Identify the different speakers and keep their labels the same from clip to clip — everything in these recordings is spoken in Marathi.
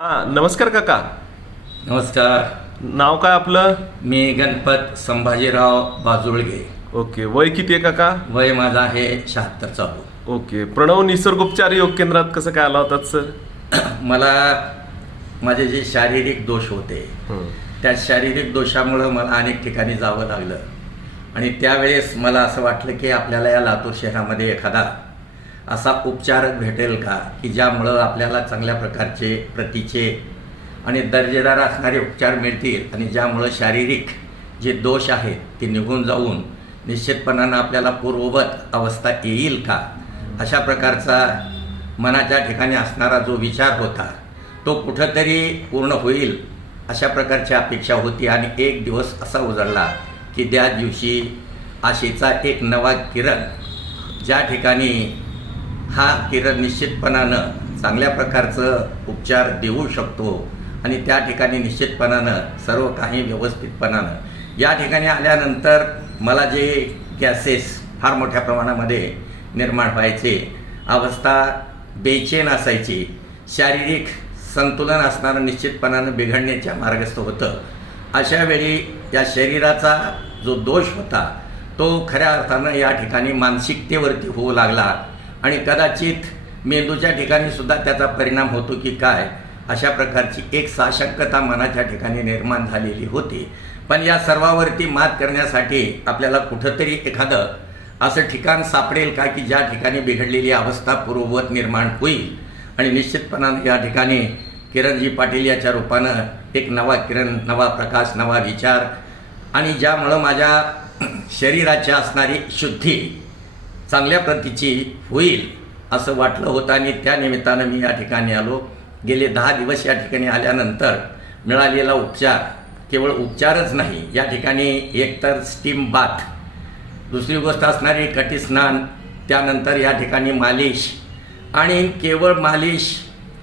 Speaker 1: हा नमस्कार काका.
Speaker 2: नमस्कार.
Speaker 1: नाव काय आपलं?
Speaker 2: मी गणपत संभाजीराव बाजुळगे.
Speaker 1: ओके वय किती आहे काका?
Speaker 2: वय माझा आहे शहात्तर चालू.
Speaker 1: ओके प्रणव निसर्गोपचार योग केंद्रात कसं काय आला होतात सर?
Speaker 2: मला माझे जे शारीरिक दोष होते त्या शारीरिक दोषामुळं मला अनेक ठिकाणी जावं लागलं. आणि त्यावेळेस मला असं वाटलं की आपल्याला या लातूर शहरामध्ये एखादा असा उपचारक भेटेल का? की ज्यामुळं आपल्याला चांगल्या प्रकारचे प्रतीचे आणि दर्जेदार असणारे उपचार मिळतील आणि ज्यामुळं शारीरिक जे दोष आहेत ते निघून जाऊन निश्चितपणानं आपल्याला पूर्ववत अवस्था येईल का? अशा प्रकारचा मनाच्या ठिकाणी असणारा जो विचार होता तो कुठंतरी पूर्ण होईल अशा प्रकारची अपेक्षा होती आणि एक दिवस असा उजळला की त्या दिवशी आशेचा एक नवा किरण ज्या ठिकाणी हा किरण निश्चितपणानं चांगल्या प्रकारचं उपचार देऊ शकतो. आणि त्या ठिकाणी निश्चितपणानं सर्व काही व्यवस्थितपणानं. या ठिकाणी आल्यानंतर मला जे गॅसेस फार मोठ्या प्रमाणामध्ये निर्माण व्हायचे अवस्था बेचैन असायची. शारीरिक संतुलन असणारं निश्चितपणानं बिघडण्याच्या मार्गस्थ होतं. अशा वेळी या शरीराचा जो दोष होता तो खऱ्या अर्थानं या ठिकाणी मानसिकतेवरती होऊ लागला. आणि कदाचित मेंदूच्या ठिकाणी सुद्धा त्याचा परिणाम होतो की काय अशा प्रकारची एक साशंकता मनाच्या ठिकाणी निर्माण झालेली होती. पण या सर्वावरती मात करण्यासाठी आपल्याला कुठंतरी एखादं असं ठिकाण सापडेल का की ज्या ठिकाणी बिघडलेली अवस्था पूर्ववत निर्माण होईल? आणि निश्चितपणानं या ठिकाणी किरणजी पाटील याच्या रूपानं एक नवा किरण नवा प्रकाश नवा विचार आणि ज्यामुळं माझ्या शरीराची असणारी शुद्धी चांगल्या प्रतीची होईल असं वाटलं होतं आणि त्या निमित्तानं मी या ठिकाणी आलो. गेले दहा दिवस या ठिकाणी आल्यानंतर मिळालेला उपचार केवळ उपचारच नाही या ठिकाणी एकतर स्टीम बाथ दुसरी गोष्ट असणारी कटीस्नान त्यानंतर या ठिकाणी मालिश आणि केवळ मालिश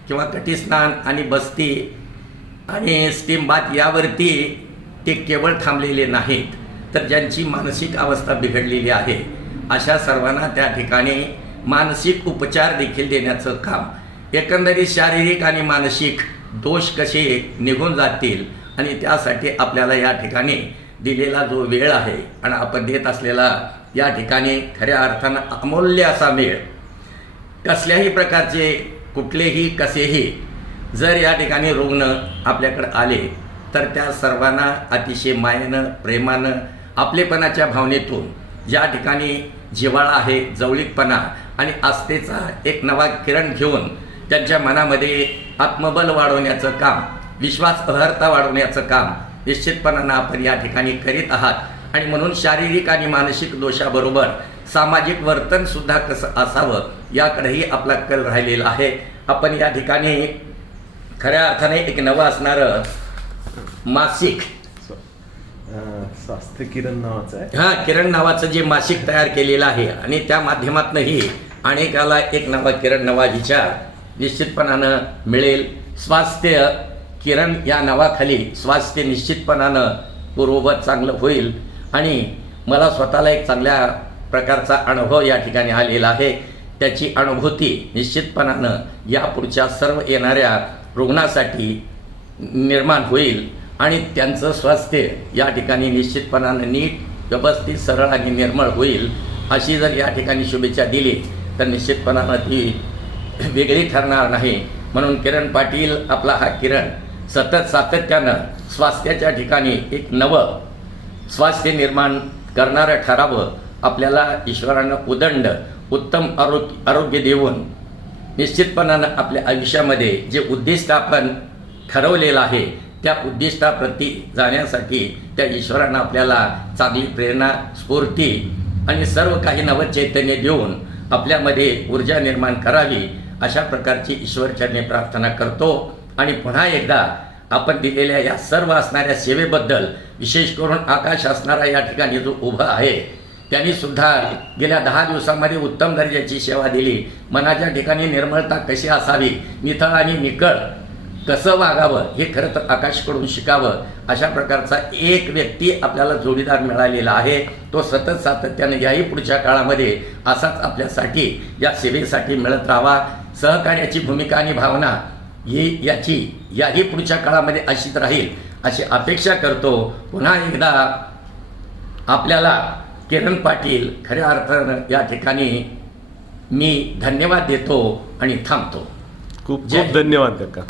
Speaker 2: किंवा कटीस्नान आणि बस्ती आणि स्टीम बाथ यावरती ते केवळ थांबलेले नाहीत तर ज्यांची मानसिक अवस्था बिघडलेली आहे अशा सर्वांना त्या ठिकाणी मानसिक उपचार देखील देण्याचं काम. एकंदरीत शारीरिक आणि मानसिक दोष कसे निघून जातील आणि त्यासाठी आपल्याला या ठिकाणी दिलेला जो वेळ आहे आणि आपण देत असलेला या ठिकाणी खऱ्या अर्थानं अमूल्य असा वेळ कसल्याही प्रकारचे कुठलेही कसेही जर या ठिकाणी रुग्ण आपल्याकडे आले तर त्या सर्वांना अतिशय मायेनं प्रेमानं आपलेपणाच्या भावनेतून ज्या ठिकाणी जिव्हाळा आहे जवळीकपणा आणि आस्थेचा एक नवा किरण घेऊन त्यांच्या मनामध्ये आत्मबल वाढवण्याचं काम विश्वास अहर्ता वाढवण्याचं काम निश्चितपणानं आपण या ठिकाणी करीत आहात. आणि म्हणून शारीरिक आणि मानसिक दोषाबरोबर सामाजिक वर्तनसुद्धा कसं असावं याकडेही आपला कल राहिलेला आहे. आपण या ठिकाणी खऱ्या अर्थाने एक नवं असणारं मासिक
Speaker 1: स्वास्थ्य किरण नावाचं आहे.
Speaker 2: हा किरण नावाचं जे मासिक तयार केलेलं आहे आणि त्या माध्यमातूनही अनेकाला एक नवा किरण नवा विचार निश्चितपणानं मिळेल. स्वास्थ्य किरण या नावाखाली स्वास्थ्य निश्चितपणानं पूर्ववत चांगलं होईल. आणि मला स्वतःला एक चांगल्या प्रकारचा अनुभव या ठिकाणी आलेला आहे. त्याची अनुभूती निश्चितपणानं यापुढच्या सर्व येणाऱ्या रुग्णासाठी निर्माण होईल. आणि त्यांचं स्वास्थ्य या ठिकाणी निश्चितपणानं नीट व्यवस्थित सरळ आणि निर्मळ होईल अशी जर या ठिकाणी शुभेच्छा दिली तर निश्चितपणानं ती वेगळी ठरणार नाही. म्हणून किरण पाटील आपला हा किरण सतत सातत्यानं स्वास्थ्याच्या ठिकाणी एक नवं स्वास्थ्य निर्माण करणारं ठरावं आपल्याला ईश्वरानं उदंड उत्तम आरोग्य आरोग्य देऊन निश्चितपणानं आपल्या आयुष्यामध्ये जे उद्दिष्ट आपण ठरवलेलं आहे त्या उद्दिष्टाप्रती जाण्यासाठी त्या ईश्वरानं आपल्याला चांगली प्रेरणा स्फूर्ती आणि सर्व काही नवचैतन्य देऊन आपल्यामध्ये ऊर्जा निर्माण करावी अशा प्रकारची ईश्वरचरणी प्रार्थना करतो. आणि पुन्हा एकदा आपण दिलेल्या या सर्व असणाऱ्या सेवेबद्दल विशेष करून आकाश असणारा या ठिकाणी जो उभा आहे त्यांनी सुद्धा गेल्या दहा दिवसामध्ये उत्तम दर्जाची सेवा दिली. मनाच्या ठिकाणी निर्मळता कशी असावी निथळ आणि निकळ कसं वागावं हे खरं तर आकाशकडून शिकावं अशा प्रकारचा एक व्यक्ती आपल्याला जोडीदार मिळालेला आहे. तो सतत सातत्याने याही पुढच्या काळामध्ये असाच आपल्यासाठी या सेवेसाठी मिळत राहावा. सहकार्याची भूमिका आणि भावना ही याची याही पुढच्या काळामध्ये अशीच राहील अशी अपेक्षा करतो. पुन्हा एकदा आपल्याला किरण पाटील खऱ्या अर्थानं या ठिकाणी मी धन्यवाद देतो आणि थांबतो.
Speaker 1: खूप खूप धन्यवाद काका.